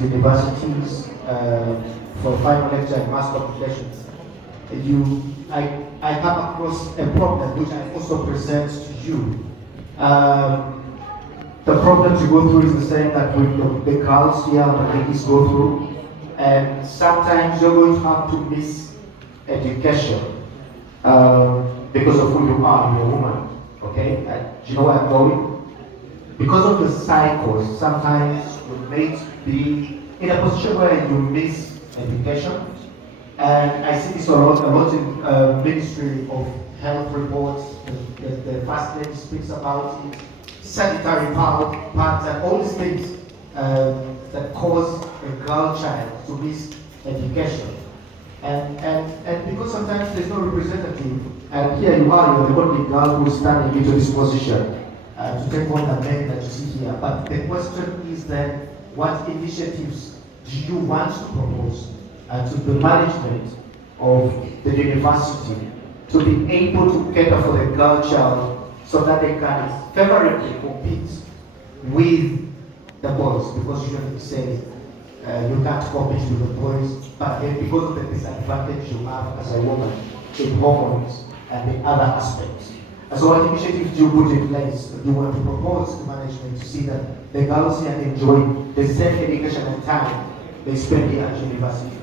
universities for final lecture and mass communications, I come across a problem which I also present to you. The problems you go through is the same that with the girls here and the ladies go through, and sometimes you're going to have to miss education because of who you are, you're a woman. Okay? Do you know where I'm going? Because of the cycles, sometimes you may be in a position where you miss education. And I see this a lot in Ministry of Health reports. The First Lady speaks about it, sanitary pads, and all these things that cause a girl child to miss education. And because sometimes there's no representative, and here you are, you're the only girl who's standing into this position to take on the men that you see here. But the question is then, what initiatives do you want to propose to the management of the university to be able to cater for the girl child so that they can favorably compete with the boys? Because usually we say you can't compete with the boys, but then because of the disadvantage you have as a woman in hormones and in other aspects. And so what initiatives do you put in place, do you want to propose to management to see that the girls here enjoy the same education and time they spend here at university?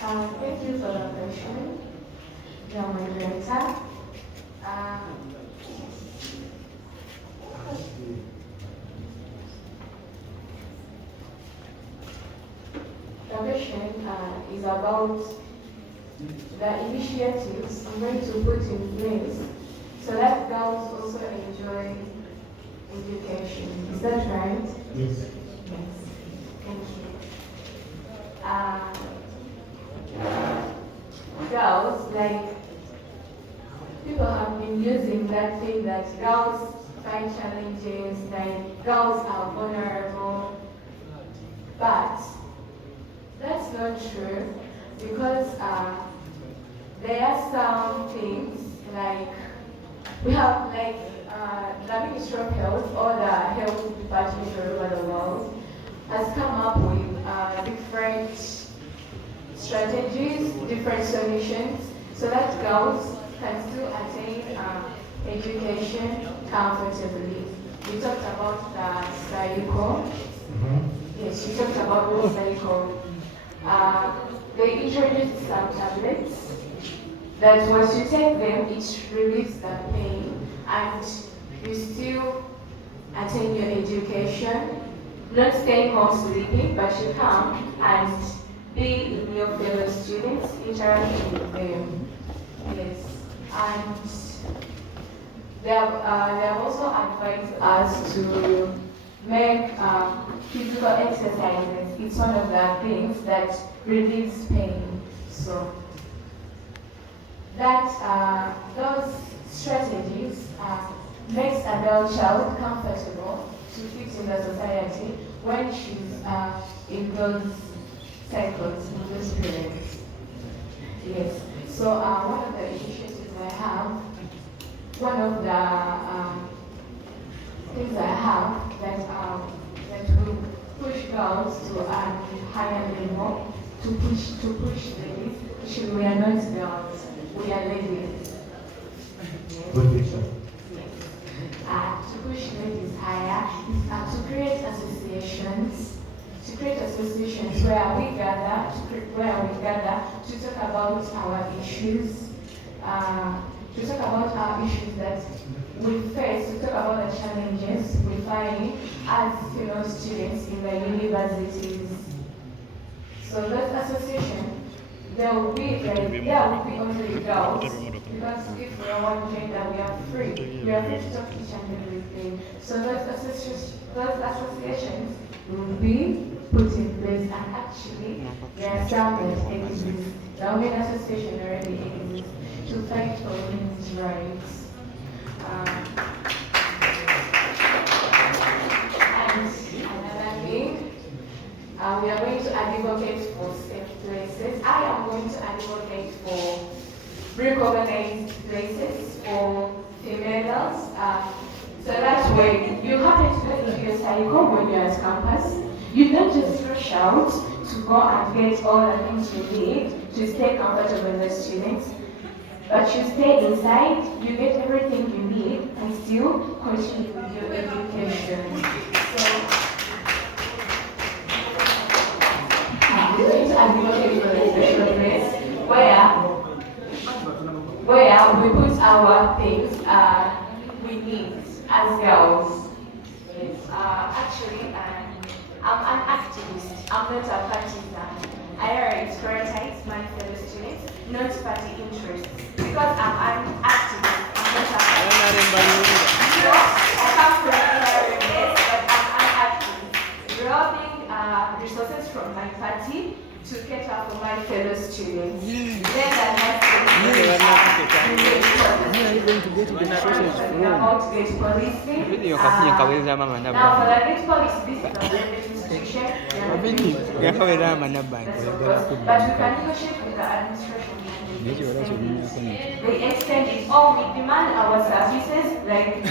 Thank you for the question, John Moderator. The question is about the initiatives I'm going to put in place so that girls also enjoy education. Is that right? Yes. Yes. Thank you. Girls, like, people have been using that thing that girls find challenges, like girls are vulnerable, but that's not true, because there are some things like we have like the Ministry of Health or the health department all over the world has come up with different strategies, different solutions, so that girls can still attain education comfortably. We talked about the cycle. Yes, we talked about the cycle. They introduced some tablets that once you take them, it relieves the pain and you still attain your education, not staying home sleeping, but you come and be with your fellow students, interacting with them. Yes, and they have also advised us to make physical exercises. It's one of the things that relieves pain. So that those strategies makes a girl child comfortable to fit in the society when she's in those cycles, in those periods. Yes. So one of the initiatives I have, one of the things I have that will push girls to a higher level, to push ladies. Actually, we are not girls, we are ladies. Good picture. To push ladies higher is to create associations. To create associations where we gather to talk about our issues, that we face, to talk about the challenges we find as female students in the universities. So that association, there will be only girls, because if we are one gender, we are free. We are free to talk each and everything. So those associations will be put in place, and actually there are some that exist. The Women Association already exists to fight for women's rights. And another thing, we are going to advocate for safe places. I am going to advocate for recognized places for female girls. So that way, you happen to go into your cycle when you're at campus. You don't just rush out to go and get all the things you need to stay comfortable with the students. But you stay inside, you get everything you need, and still continue with your education. So, we're going to advocate for a special place where we put our things we need as girls. Yes. Actually, I'm an activist. I'm not a partisan. I prioritize my fellow students, not party interests. Because I'm an activist, I'm not a party. I come from NRM, yes, but I'm an activist. Robbing resources from my party to cater for my fellow students. Then the next thing is about gate policing. Now for the gate police, this is a private institution. But we can negotiate with the administration. They extend it all. We demand our services like